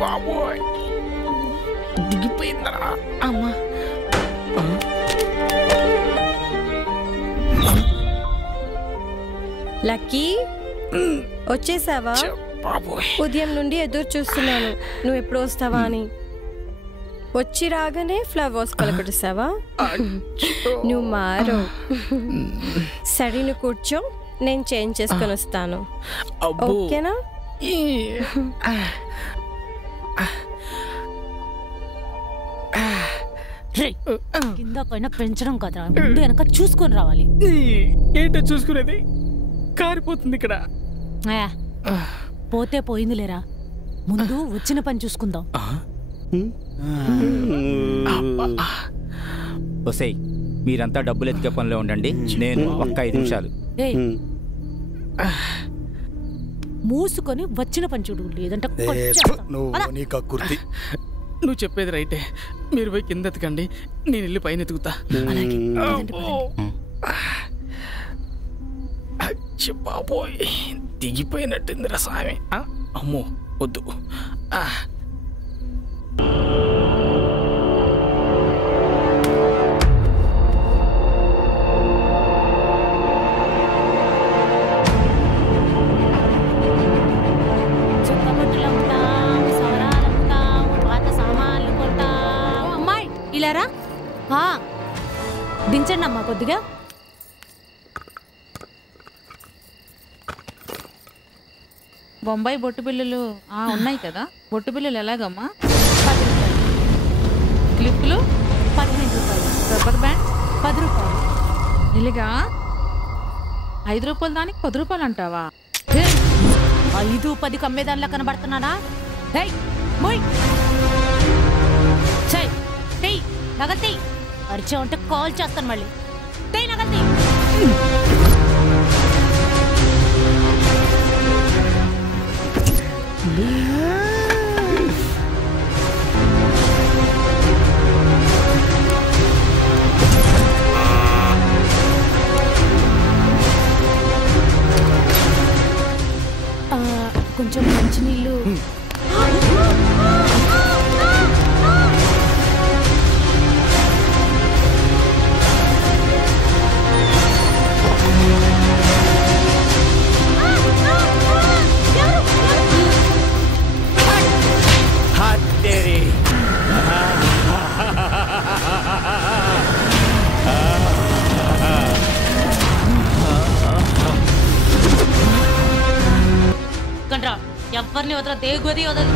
బాబోయ్ దిగిపోయిందా అమ్మా. లక్కీ వచ్చేసావా? ఉదయం నుండి ఎదురు చూస్తున్నాను నువ్వు ఎప్పుడు వస్తావా అని. వచ్చి రాగానే ఫ్లవర్స్ పలకటిస్తావా? నువ్వు మారు. సరే నువ్వు కూర్చో, నేను చేంజ్ చేసుకొని వస్తాను. ఓకేనా? కింద పైన పెంచడం కదా, ముందు వెనక చూసుకొని రావాలి. ఏంటో చూసుకునేది, కారిపోతుంది ఇక్కడ. పోతే పోయింది లేరా, ముందు వచ్చిన పని చూసుకుందాం. ఒసేయ్, మీరంతా డబ్బులు ఎత్తికే పనిలో ఉండండి, నేను ఒక్క 5 నిమిషాలు. మూసుకొని వచ్చిన పని చూడు, లేదంటే నువ్వు చెప్పేది రైటే. మీరు పోయి కింద ఎత్తకండి, నేను వెళ్ళి పైన ఎత్తుకుతా. బాబోయ్ దిగిపోయినట్టుందిరా స్వామి. అమ్మో వద్దు. ఇలారా దించండి అమ్మా కొద్దిగా. బొంబాయి బొట్టు బిళ్ళలు ఉన్నాయి కదా, బొట్టు బిళ్ళలు ఎలాగమ్మా? 10 రూపాయలు. క్లిప్పులు 15 రూపాయలు. రబ్బర్ బ్యాండ్ 10 రూపాయలు. ఇలాగా 5 రూపాయలు దానికి 10 రూపాయలు అంటావా? 5, 10 కమ్మేదానిలా కనబడుతున్నాడా? నగతి పరిచయం ఉంటే కాల్ చేస్తాను మళ్ళీ. నగతి కొంచెం మంచినీళ్ళు. ఎవరిని వదల, దేగోది వదలు.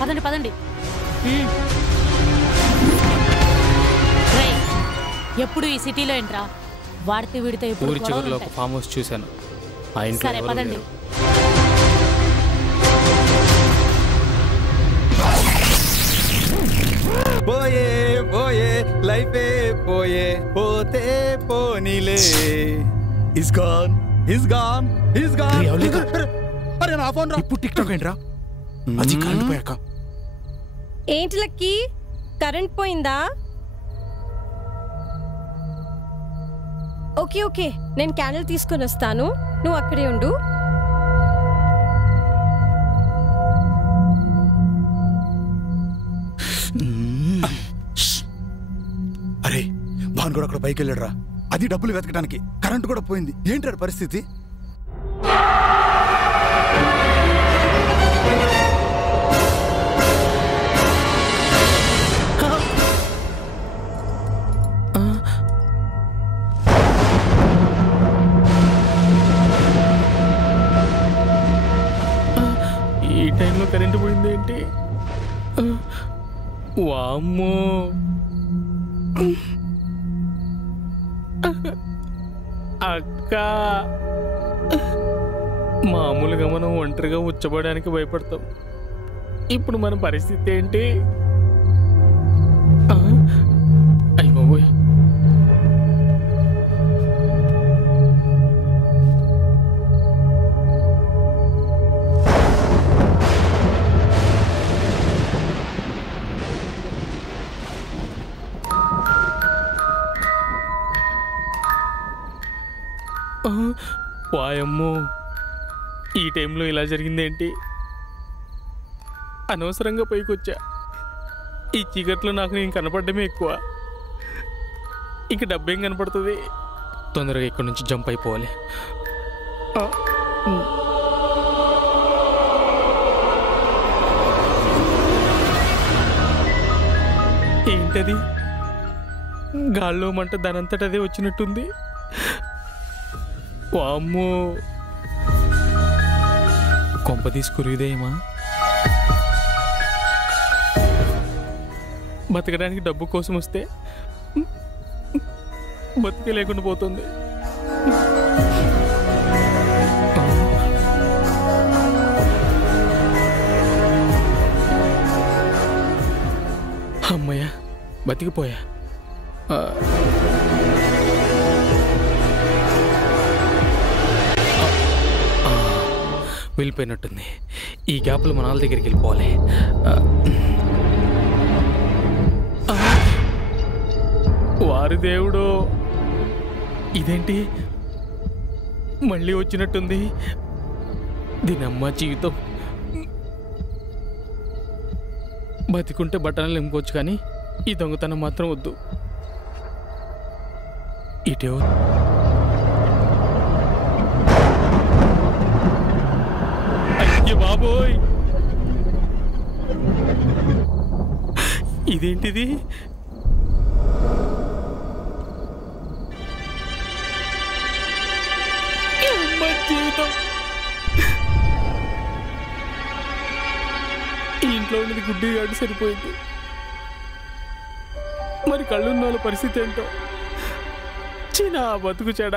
పదండి పదండి. ఎప్పుడు ఈ సిటీలో ఏంట్రా, వాడితే వీడితే ఊరి చివరిలో ఒక ఫామ్ హౌస్ చూశాను. సరే పదండి. పోయే పోయే లైఫే పోయే, పోతే పోనీలే. Is gone is gone is gone. అరే నా ఫోన్ రా. ఇప్పుడు టిక్ టాక్ ఏంట్రా? అది కరెంట్ పోయాక. ఏంటి లక్కీ, కరెంట్ పోయిందా? ఓకే ఓకే, నేను క్యాండిల్ తీసుకొని వస్తాను, నువ్వు అక్కడే ఉండు. అరే భాన్ కూడా అక్కడ పైకి వెళ్ళాడు రా, అది డబ్బులు వెతకడానికి. కరెంట్ కూడా పోయింది, ఏంటి పరిస్థితి? ఈ టైంలో కరెంటు పోయింది ఏంటి? వామ్మో, అక్క మామూలుగా మనం ఒంటరిగా ఉచ్చబడడానికి భయపడతాం, ఇప్పుడు మన పరిస్థితి ఏంటి? అయ్య బాబోయ్, వాయమ్మో, ఈ టైంలో ఇలా జరిగిందేంటి? అనవసరంగా పైకొచ్చా. ఈ చీకట్లో నాకు నేను కనపడమే ఎక్కువ. ఇంక డబ్బేం కనపడుతుంది? తొందరగా ఇక్కడి నుంచి జంప్ అయిపోవాలి. ఏంటది? గాల్లో మంట దానంతట అదే వచ్చినట్టుంది. వామ్మో, కొంప తీసుకురిదేమా? బతకడానికి డబ్బు కోసం వస్తే బతికే లేకుండా పోతుంది. అమ్మయ్య, బతికిపోయా. వెళ్ళిపోయినట్టుంది. ఈ గ్యాప్లో మన వాళ్ళ దగ్గరికి వెళ్ళిపోవాలి. వారి దేవుడు, ఇదేంటి మళ్ళీ వచ్చినట్టుంది? దీనమ్మ జీవితం. బతికుంటే బట్టలు నింపుకోవచ్చు, కానీ ఈ దొంగతనం మాత్రం వద్దు. ఇటే అయ్య బాబోయ్, ఇదేంటిది? జీవితం. ఈ ఇంట్లో ఉన్నది గుడ్డి గాడి సరిపోయింది. మరి కళ్ళున్న వాళ్ళ పరిస్థితి ఏంటో? చిన్న బతుకు చెడ.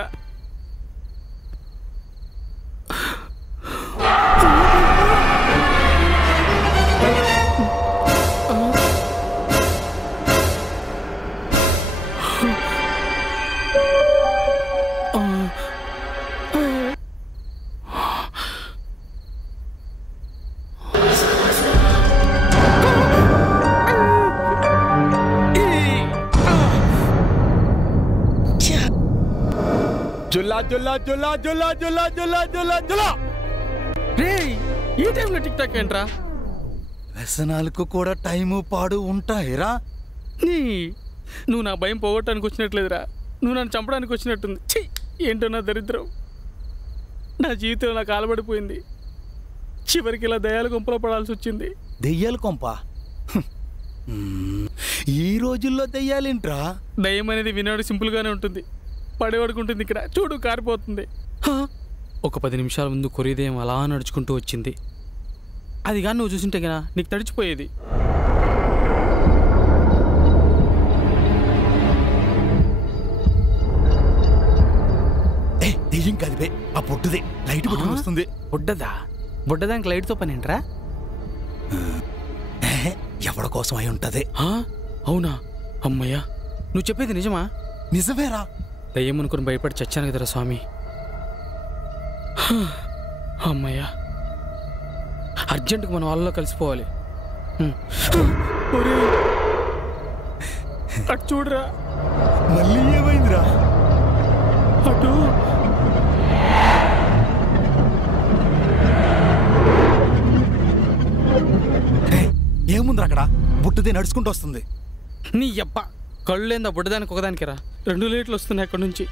జుల్లా జుల్లా జుల్లా జుల్లా జుల్లా జుల్లా జుల్లా జుల్లా. రే, ఈ టైంలో టిక్ టాక్ ఏంట్రా? వ్యసనాలకు కూడా టైము పాడు ఉంటాయిరా. నువ్వు నా భయం పోగొట్టడానికి వచ్చినట్లేదురా, నువ్వు నన్ను చంపడానికి వచ్చినట్టుంది. ఛీ, ఏంటో నా దరిద్రం. నా జీవితం నాకు కాలబడిపోయింది. చివరికి ఇలా దయ్యాల గుంపలో పడాల్సి వచ్చింది. దెయ్యాలు కొంప? ఈ రోజుల్లో దెయ్యాలేంట్రా? దయ్యం అనేది వినేవాడు సింపుల్గానే ఉంటుంది, పడేవాడికి ఉంటుంది. ఇక్కడ చూడు, కారిపోతుంది. ఒక 10 నిమిషాల ముందు కొరిదేయం అలా నడుచుకుంటూ వచ్చింది. అది కానీ నువ్వు చూసింటే కదా నీకు తడిచిపోయేది. దెయ్యం కాదు, ఆ బొడ్డుదే. లైట్ బొడ్డు వస్తుంది. బుడ్డదా? బుడ్డదానికి లైట్తో పని ఏంట్రా? ఎవరి కోసం అయి ఉంటది. అవునా? అమ్మయ్యా, నువ్వు చెప్పేది నిజమా? నిజమేరా. దయ్యం అనుకుని భయపడి చచ్చాను కదరా స్వామి. అమ్మయ్యా, అర్జెంటుగా మన వాళ్ళలో కలిసిపోవాలి. అటు చూడరా. మళ్ళీ ఏమైందిరా? అటు ఏముందిరా అక్కడ? బుట్టదే నడుచుకుంటూ వస్తుంది. నీ అబ్బా, కళ్ళు లేదా బుడ్డదానికి ఒకదానికి రా. 2 లైట్లు వస్తున్నాయి అక్కడి నుంచి.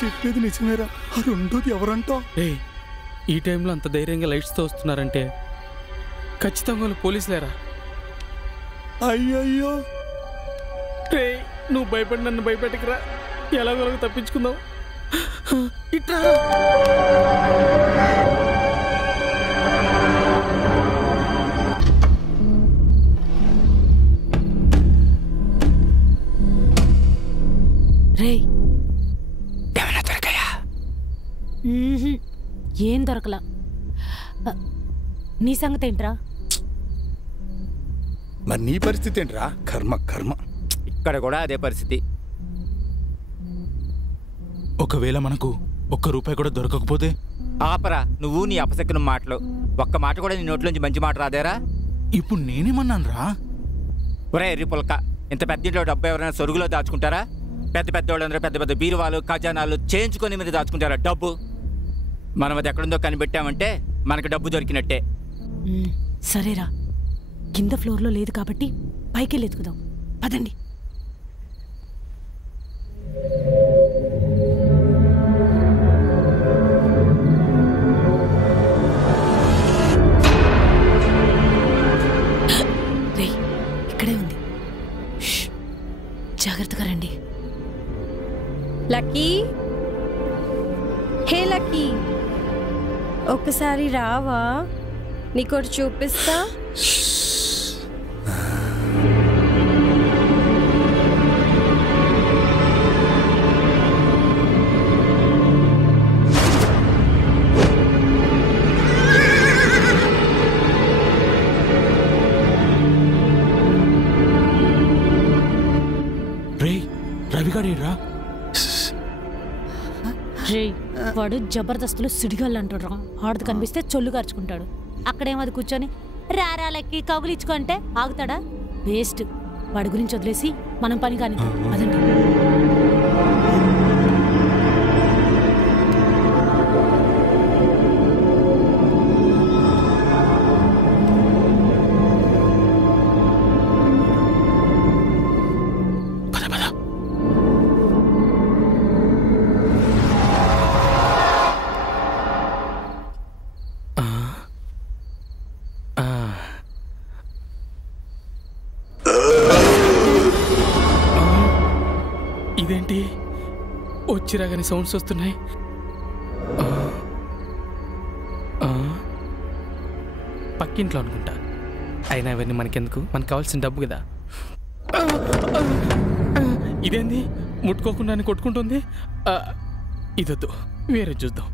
చెప్పేది నిజమేరా. ఆ రెండోది ఎవరంటో? ఈ టైంలో అంత ధైర్యంగా లైట్స్తో వస్తున్నారంటే ఖచ్చితంగా వాళ్ళు పోలీసులేరా? అయ్యయ్యో, రే, నువ్వు భయపడి నన్ను భయపెట్టకురా. ఎలాగోలాగ తప్పించుకుందాం. ఇట్రా. రే, ఏమైనా దొరికాయా? ఏం దొరకలా. నీ సంగతి ఏంట్రా? మరి నీ పరిస్థితి ఏంట్రా? కర్మ కర్మ. ఇక్కడ కూడా అదే పరిస్థితి. ఒకవేళ మనకు ₹1 కూడా దొరకకపోతే? ఆపరా నువ్వు నీ అపశకునం మాటలు. ఒక్క మాట కూడా నీ నోట్లోంచి మంచి మాట రాదేరా? ఇప్పుడు నేనేమన్నాను రా? ఒరే ఎర్రి పుల్క, ఇంత పెద్ద ఇంట్లో డబ్బు ఎవరైనా సొరుగులో దాచుకుంటారా? పెద్ద పెద్ద వాళ్ళందరూ పెద్ద పెద్ద బీరువాలు ఖజానాలు చేయించుకొని మీరు దాచుకుంటారా డబ్బు? మనం అది ఎక్కడుందో కనిపెట్టామంటే మనకు డబ్బు దొరికినట్టే. సరేరా, కింద ఫ్లోర్లో లేదు కాబట్టి పైకి వెళ్ళి ఎత్తుకుదాం. పదండి. ఇక్కడే ఉంది, జాగ్రత్తగా రండి. లక్కీ, హే లక్కీ, ఒక్కసారి రావా? నీకోటి చూపిస్తా. రవిగాడేరా? వాడు జబర్దస్తులు సిడిగాళ్ళు అంటాడు. ఆడది కనిపిస్తే చొల్లు కార్చుకుంటాడు. అక్కడేమది కూర్చొని రారాలకి కౌగులిచ్చుకో అంటే ఆగుతాడా? వేస్ట్. వాడి గురించి వదిలేసి మనం పని కాని. అదండి. ఇదేంటి వచ్చిరాగానే సౌండ్స్ వస్తున్నాయి? పక్కింట్లో అనుకుంటా. అయినా ఇవన్నీ మనకెందుకు? మనకు కావాల్సిన డబ్బు కదా. ఇదేంది ముట్టుకోకుండా కొట్టుకుంటుంది? ఇదొద్దు, వేరే చూద్దాం.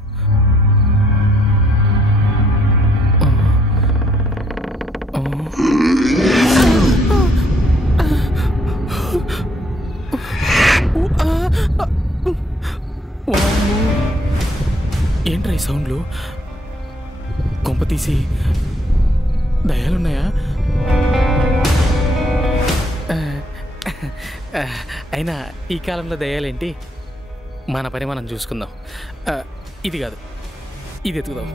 ఏంట్రా ఈ సౌండ్లు? కొంప తీసి దయాలున్నాయా? అయినా ఈ కాలంలో దయాలేంటి? మన పని మనం చూసుకుందాం. ఇది కాదు, ఇది ఎత్తుకుదాం.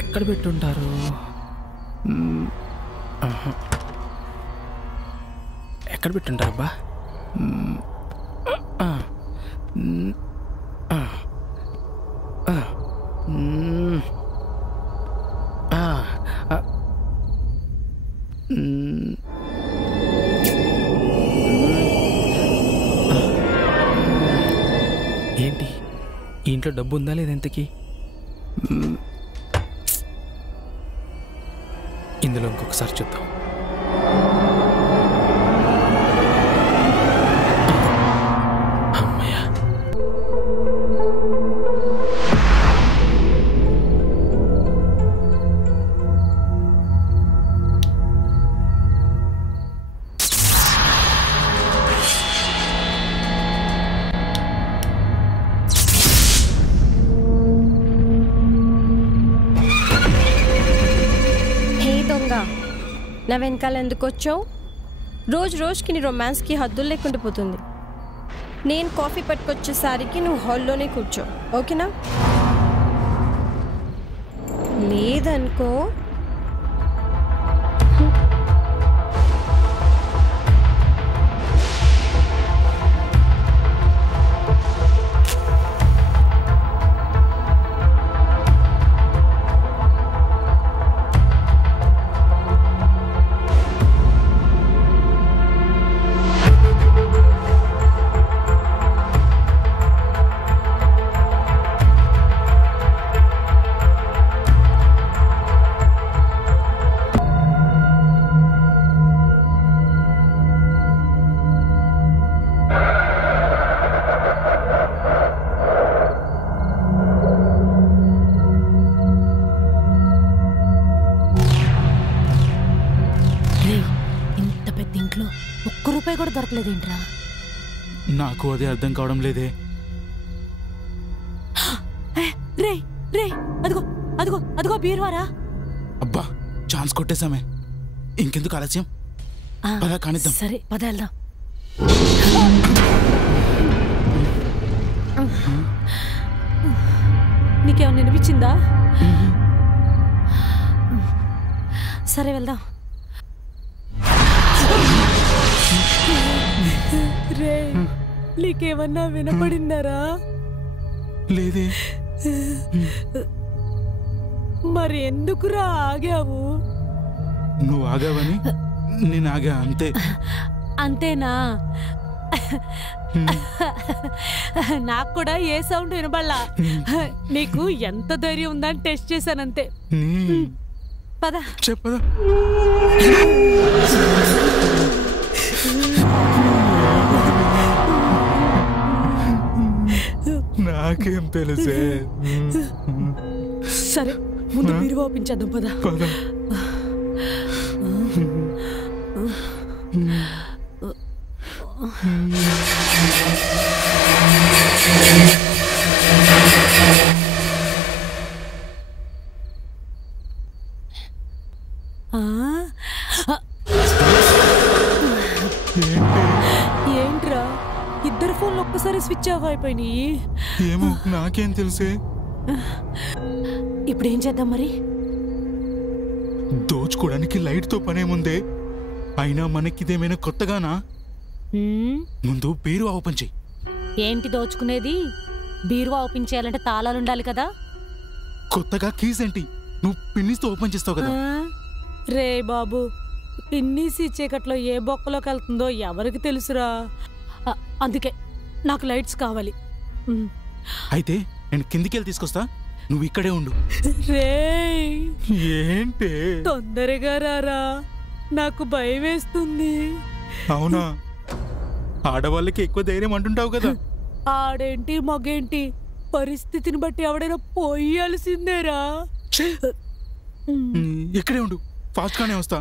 ఎక్కడ పెట్టుంటారు? ఎక్కడ పెట్టుంటారు అబ్బా? ఏంటి ఈ ఇంట్లో డబ్బు ఉందా లేదా ఇంతకీ? ఇందులో ఇంకొకసారి చూద్దాం. అమ్మయ్య, నా వెనకాల ఎందుకు వచ్చావు? రోజు రోజుకి నీ రొమాన్స్కి హద్దులు లేకుండా పోతుంది. నేను కాఫీ పట్టుకొచ్చేసరికి నువ్వు హాల్లోనే కూర్చో, ఓకేనా? లేదనుకో కూడా దొరకలేదేంట్రా? నాకు అదే అర్థం కావడం లేదే. రే రే అదిగో అదిగో అదిగో బీరువారా. అబ్బా ఛాన్స్ కొట్టేశామే, ఇంకెందుకు ఆలస్యం, పద కానిద్దాం. సరే పద వెళ్దాం. నీకేమన్నా వినిపించిందా? సరే వెళ్దాం. రే నీకేమన్నా వినపడిందరా? లేదే. మరి ఎందుకురా ఆగావు? నువ్వు ఆగావని నేను ఆగా, అంతే. అంతేనా? నాకు కూడా ఏ సౌండ్ వినబడలా. నీకు ఎంత ధైర్యం ఉందని టెస్ట్ చేశానంతే. పద చెప్పదా. నాకేం తెలుసే. సరే ముందు మీరు ఓపించేద్దాం. పద పద. ఏంట్రా ఇద్దరు ఫోన్లు ఒక్కసారి స్విచ్ ఆఫ్ అయిపోయినాయి? ఏమో నాకేం తెలుసే. ఇప్పుడు ఏం చేద్దాం మరి? దోచుకోవడానికి లైట్ తో పనేముందే, అయినా మనకిదేమైనా కొత్తగానా? ముందు బీరువా ఓపెన్ చెయ్యి. ఏంటి దోచుకునేది? బీరువా ఓపెన్ చేయాలంటే తాళాలు ఉండాలి కదా. కొత్తగా కీస్ ఏంటి? నువ్వు పిన్నిస్తో ఓపెన్ చేస్తావు కదా. రే బాబు, పిన్నీసి చీకట్లో ఏ బొక్కలోకి వెళ్తుందో ఎవరికి తెలుసురా. అందుకే నాకు లైట్స్ కావాలి. అయితే నేను కిందికెళ్ళి తీసుకొస్తా, నువ్వు ఇక్కడే ఉండు. రే ఏంటే తొందరగా రారా, నాకు భయం వేస్తుంది. అవునా? ఆడవాళ్ళకి ఎక్కువ ధైర్యం అంటుంటావు కదా. ఆడేంటి మగేంటి, పరిస్థితిని బట్టి ఎవడైనా పోయాల్సిందేరా. ఇక్కడే ఉండు, ఫాస్ట్ గానే వస్తా.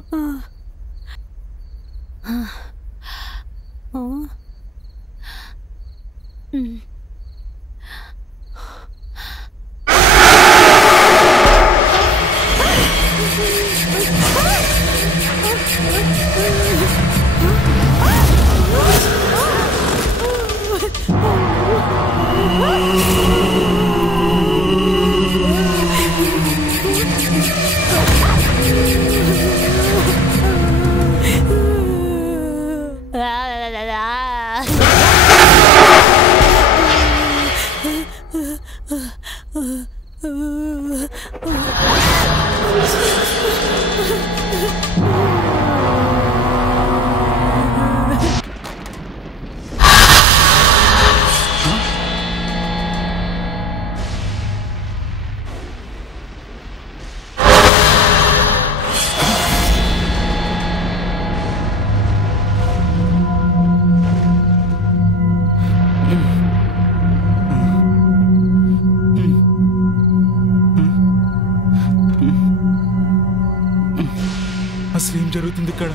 అసలు ఏం జరుగుతుంది ఇక్కడ?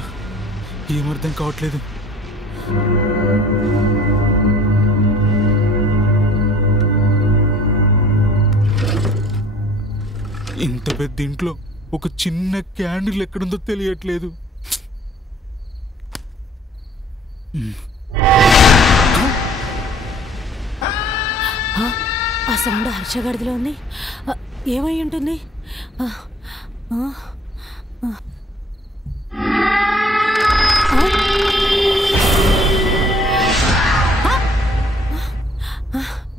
ఏమర్థం కావట్లేదు. ఇంత పెద్ద ఇంట్లో ఒక చిన్న క్యాండిల్ ఎక్కడుందో తెలియట్లేదు. ఆ సౌండ్ హర్షగడిలో ఉంది. ఏమై ఉంటుంది?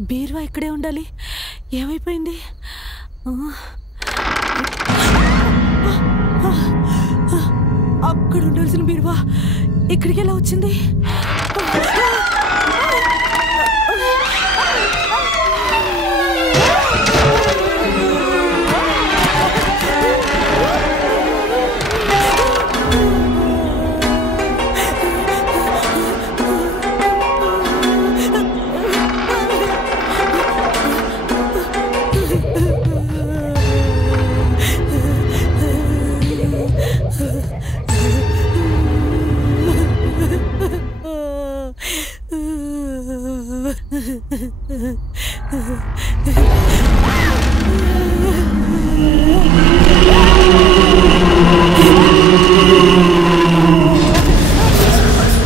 బీరువా ఇక్కడే ఉండాలి. ఏమైపోయింది? అక్కడ ఉండాల్సిన బీరువా ఇక్కడికి ఎలా వచ్చింది?